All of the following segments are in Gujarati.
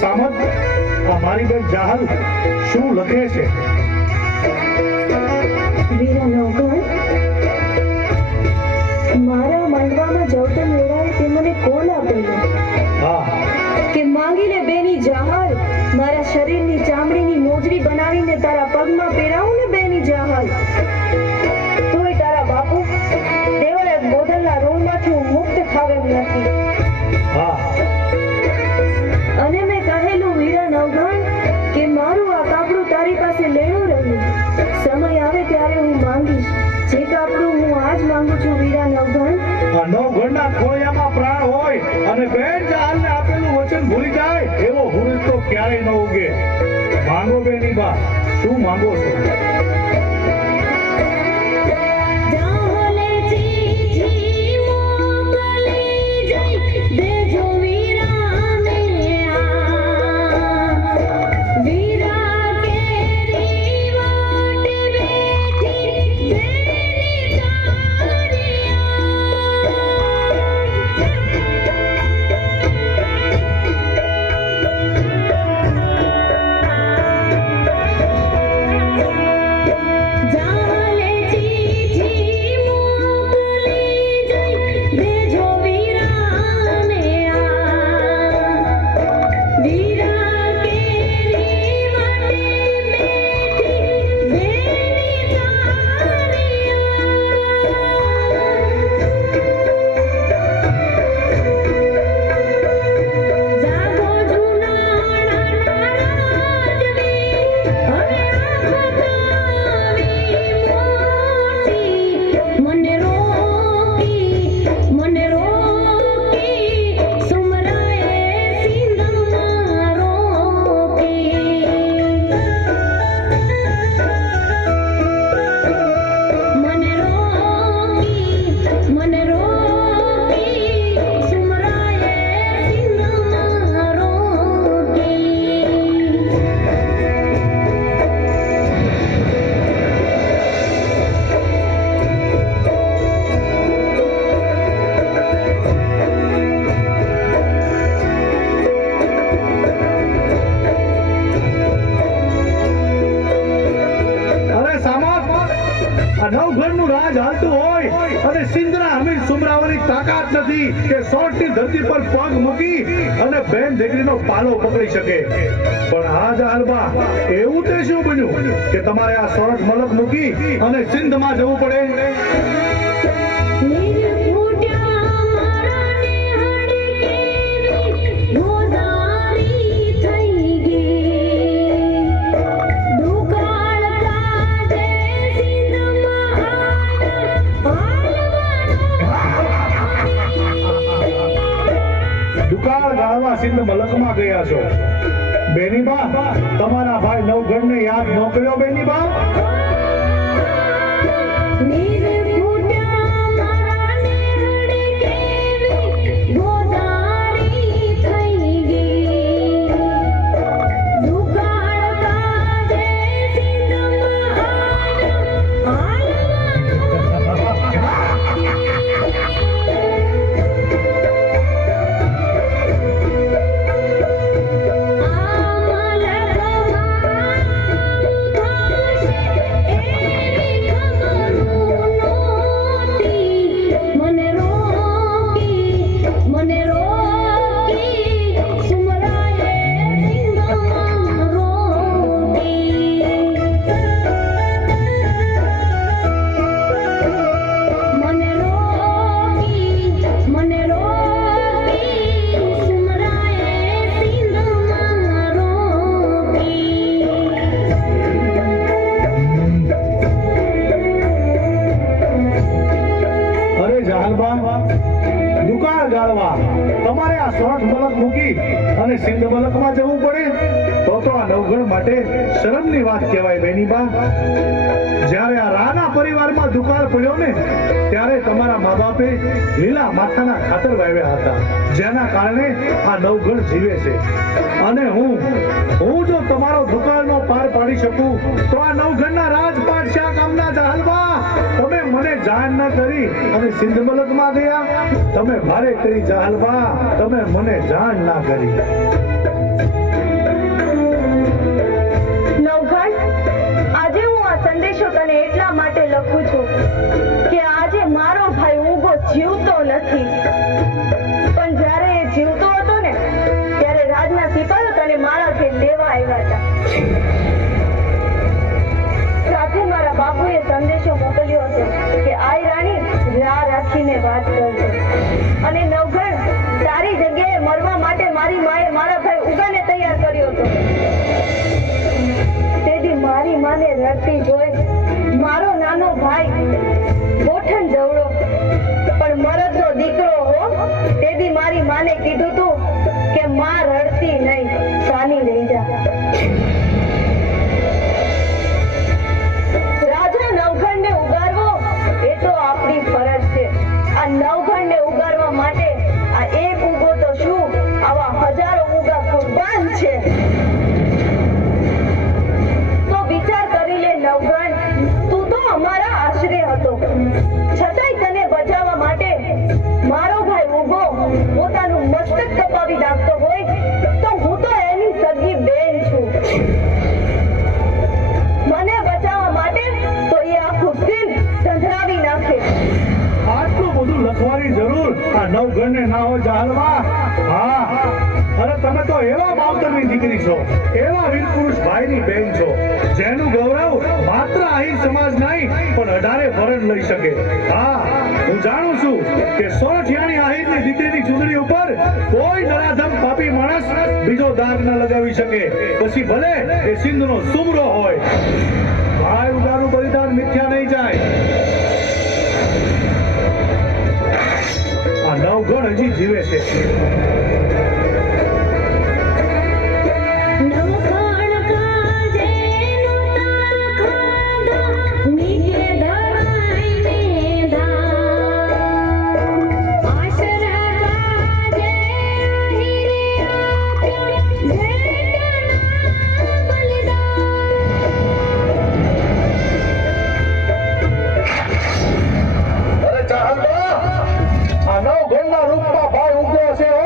સામત આ મારી બેન જાહલ શું લખે છે? વીરા નવઘણ, મારા માંડવામાં જવતન વેળાએ તે મને કોલ આપેલો હા કે માંગીને બેની જાહલ મારા શરીરની ચામડીની મોજડી બનાવીને તારા પગમાં પહેરાવું ને બેની જાહલ, તોય તારા બાપુ દેવળે ગોધલના ઋણમાંથી હું મુક્ત થાવેમ નથી. હા અને મેં કહેલું વીરા નવઘણ કે મારું આ કાપડું તારી પાસે લેણું રહ્યું, સમય આવે ત્યારે હું માંગીશ. જે કાપડું હું આજ માંગુ છું વીરા નવઘણ, આ નવઘણના ખોળિયામાં પ્રાણ હોય અને બેન જાહલને આપેલું વચન ભૂલી જાય એવો હુરજ તો ક્યારેય ન ઉગે. માંગો બેની બા, શું માંગો છો? નવઘણનું રાજ હાલતું હોય અને સિંધના અમીર સુમરાવાની તાકાત નથી કે સોટની ધરતી પર પગ મૂકી અને બેન દીકરીનો પાલો પકડી શકે. પણ આ જાહલબા, એવું તે શું બન્યું કે તમારે આ સોરઠ મલક મૂકી અને સિંધમાં જવું પડે? સિંધ મલકમાં ગયા છો બેની બા, તમારા ભાઈ નવઘણને યાદ ન કર્યો બેની બા? તમારે આ સોરઠ મલક મૂકી અને સિંધ મલકમાં જવું પડે તો આ નવઘણ માટે શરમની વાત કહેવાય બેની બા. જ્યારે આ રાણા પરિવારમાં દુકાળ પડ્યો ને ત્યારે તમારા મા બાપે લીલા માથાના ખાતર વાવ્યા હતા, જેના કારણે આ નવઘણ જીવે છે. અને હું જો તમારો દુકાળનો પાર પાડી શકું તો આ નવઘણના રાજપાટ છે આ ગામના જાહલબા. તમે મને જાણ ન કરી અને સિંધ મલકમાં ગયા, તમે ભારે કરી જાહલબા, તમે મને જાણ ના કરી. આવ્યા હતા. સાથે મારા બાપુએ સંદેશો મોકલ્યો હતો કે આઈ રાણી રાહ રાખીને વાત કરજો અને નવઘણ તારી જગ્યાએ મરવા માટે મારી માએ મારા ભાઈ ઉગાને તૈયાર કર્યો હતો. તેથી મારી માને રડતી જોઈ મારો નાનો ભાઈ ગોઠણ જવડો પણ મરદનો દીકરો હો, તેથી મારી માને કીધું તું કે માં રડતી નહીં, સાની રહી જા. રાજા નવઘણને ઉગારવો એ તો આપણી ફરજ છે. આ નવઘણને ઉગારવા માટે આ એક ઉગો તો શું, આવા હજારો ઉગા કુરબાન છે. તો વિચાર કરી લે નવઘણ, તું તો અમારા આશરે હતો, છતાંય તને બચાવવા માટે મારો ભાઈ ઉગો પોતાનું મસ્તક કપાવી નાખતો હોય તો હું તો એની સગી બેન છું. મને બચાવવા માટે તો એ આખું દિલ સંધરાવી નાખે. આટલું બધું લખવાની જરૂર આ નવઘણને ના હોય જાહલમાં? હા, અરે તમે તો એવા માવતરની દીકરી છો, એવા વીર પુરુષ ભાઈની બેન છો, જેનું ગૌરવ માત્ર આહિર સમાજ નહીં પણ 18 વરણ લઈ શકે. હા, હું જાણું છું કે 100 આહિરની દીકરીની ચૂંદડી ઉપર કોઈ નરાધમ પાપી માણસ બીજો દાગ ન લગાવી શકે, પછી ભલે એ સિંધનો સુમરો હોય. ભાઈ ઉગાનું બલિદાન મિથ્યા નહીં જાય. આ નવઘણ હજી જીવે છે. અરે ચાહલબા, આ નવઘણના રૂપમાં ભાઈ ઉગ્યો છે હો.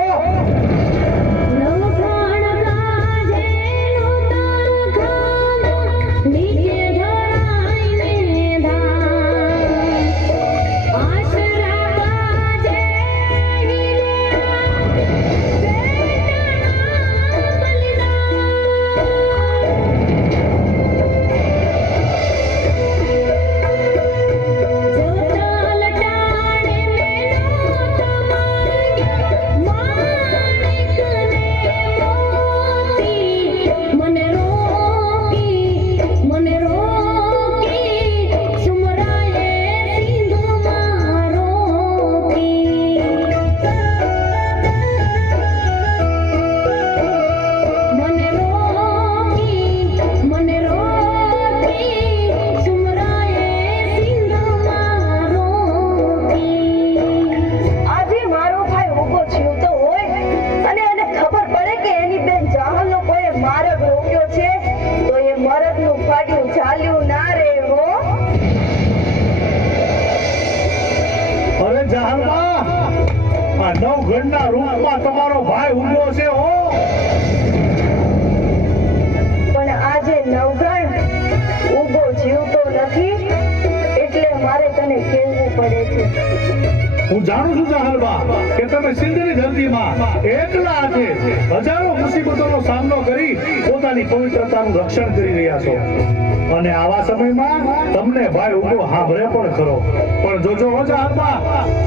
આજે મારો ભાઈ ઉગો જીવતો હોય અને એને ખબર પડે કે એની બેન જાહલનો કોઈ મારગ રોક્યો છે તો એ મરદનું ફાટ્યું ચાલ્યું ના રે હો. અરે જાહલબા, આ નવઘણના રૂપમાં તમારો ભાઈ ઉગો છે હો. પણ આજે નવઘણ ઉગો જીવતો નથી એટલે મારે તને કહેવું પડે છે. હું જાણું છું જાહલબા કે તમે સિંધની ધરતીમાં એકલા હાથે હજારો મુસીબતોનો સામનો કરી પોતાની પવિત્રતાનું રક્ષણ કરી રહ્યા છો અને આવા સમયમાં તમને ભાઈ ઉગો સાંભળે પણ ખરો. પણ જોજો હો જાહલબા,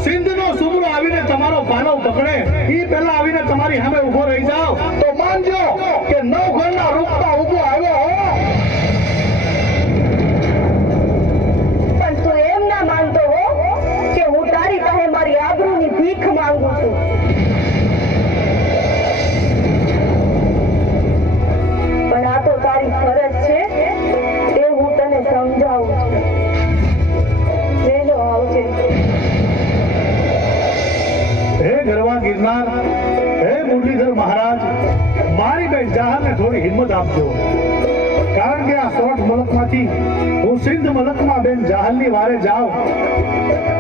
સિંધનો સુમરો આવીને તમારો પાનો પકડે એ પહેલા આવીને તમારી સામે ઊભો રહી જાવ તો માનજો કે નવઘણના રૂપમાં ઉગો આવ્યો હો. પણ તું એમ ના માનતો હો કે હું તારી પાસે મારી આબરૂની ભીખ માંગુ છું. પણ આ તો તારી ફરજ છે એ હું તને સમજાવું છું. વહેલો આવજે. હે ગરવા ગિરનાર, હે મુરલીધર મહારાજ, મારી બેન જાહલને થોડી હિંમત આપજો. કારણ કે આ 60 મલકમાંથી હું સિંધ મલકમાં બેન જાહલની વારે જાઉં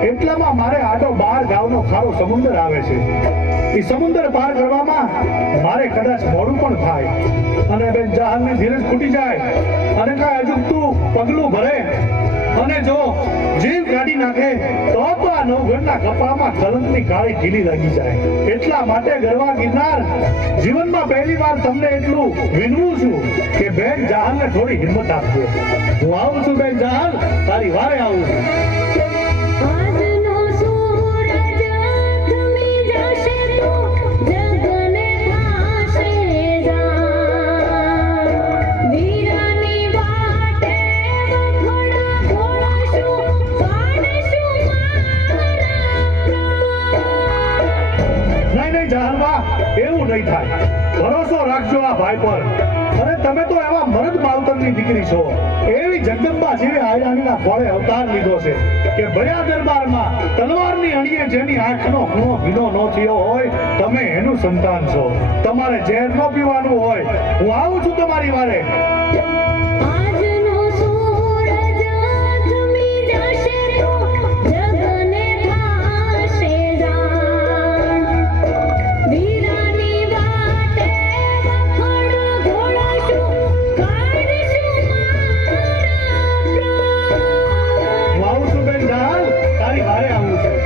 એટલામાં મારે આટો 12 ગામનો ખારો સમુદ્ર આવે છે. એ સમુદ્ર પાર કરવામાં મારે કદાચ મોડું પણ થાય અને બેન જાહલની ધીરજ ખૂટી જાય અને કાંઈ અજુગતું પગલું ભરે અને અને જો જીવ કાઢી નાખે તો આ નવઘણના કપાળમાં કલંકની કાળી કીલી લાગી જાય. એટલા માટે ગરવા ગિરનાર જીવનમાં પહેલી વાર તમને એટલું વિનવું છું કે બેન જહાલને થોડી હિંમત આપજો. હું આવું છું બેન જહાલ, તારી વારે આવું છું. આજનો સૂરજ થમી જશે તો જગને થાશે જાણ. વીરાની વાટે વખડા ઘોળાશું, કાઢશું મારા પ્રાણ. નહીં જહાલબા, એવું નહીં થાય. ભરોસો રાખજો આ ભાઈ પર. અને તમે તો એવા મરદ માવતરની દીકરી છો. એવી જગદંબા જેવી આયરાણીના ફળે અવતાર લીધો છે કે ભયા દરબારમાં તલવારની અણીએ જેની આંખનો ખૂણો ભીનો ન થયો હોય, તમે એનું સંતાન છો. તમારે ઝેર ન પીવાનું હોય. હું આવું છું તમારી વારે. આજનો સૂરજ થમી જશે તો જગને થાશે જાણ. વીરાની વાટે વખડા ઘોળાશું, કાઢશું મારા પ્રાણ. હું આવું છું બેન જહાલ, તારી વારે આવું છું.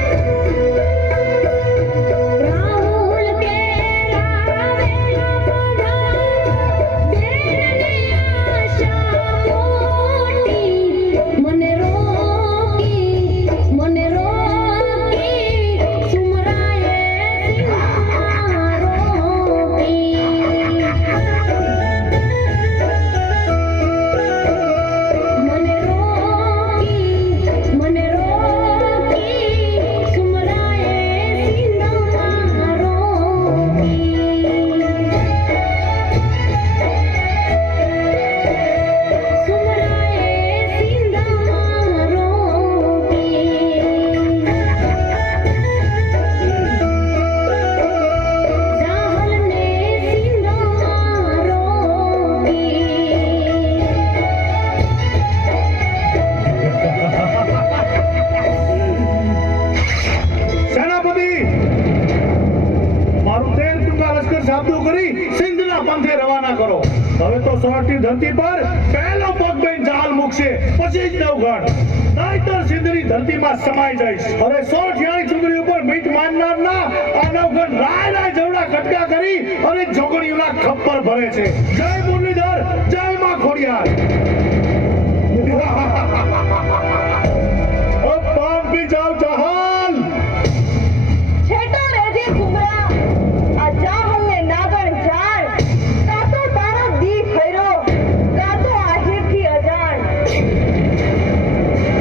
રાહુલ કેલા વેલા પધારી, બેનની આશા મોટી. મને રોકી સુમરાએ સિંહમાં રોકી. મને રોકી સુમરાએ સિંહમાં રોકી. સુમરાએ સિંહમાં રોકી. જાહલને સિંહમાં રોકી. સેનાપતિ, મારું 13 ટુકા લશ્કર સાબદું કરી સિંધના પંથે રવાના કરો. હવે તો સોરઠની ધરતી પર પહેલો પગ બેન જહાલ મૂકશે, પછી જ નવગઢ. નહીંતર સિંધની ધરતીમાં સમાઈ જઈશ. હવે 100 ચુંદડી ઉપર મીઠ માનનાર ના આ નવગઢ રાય રાય જવડા કટકા કરી અને જોગણીઓના ખપ્પર ભરે છે. જય મુરલીધર.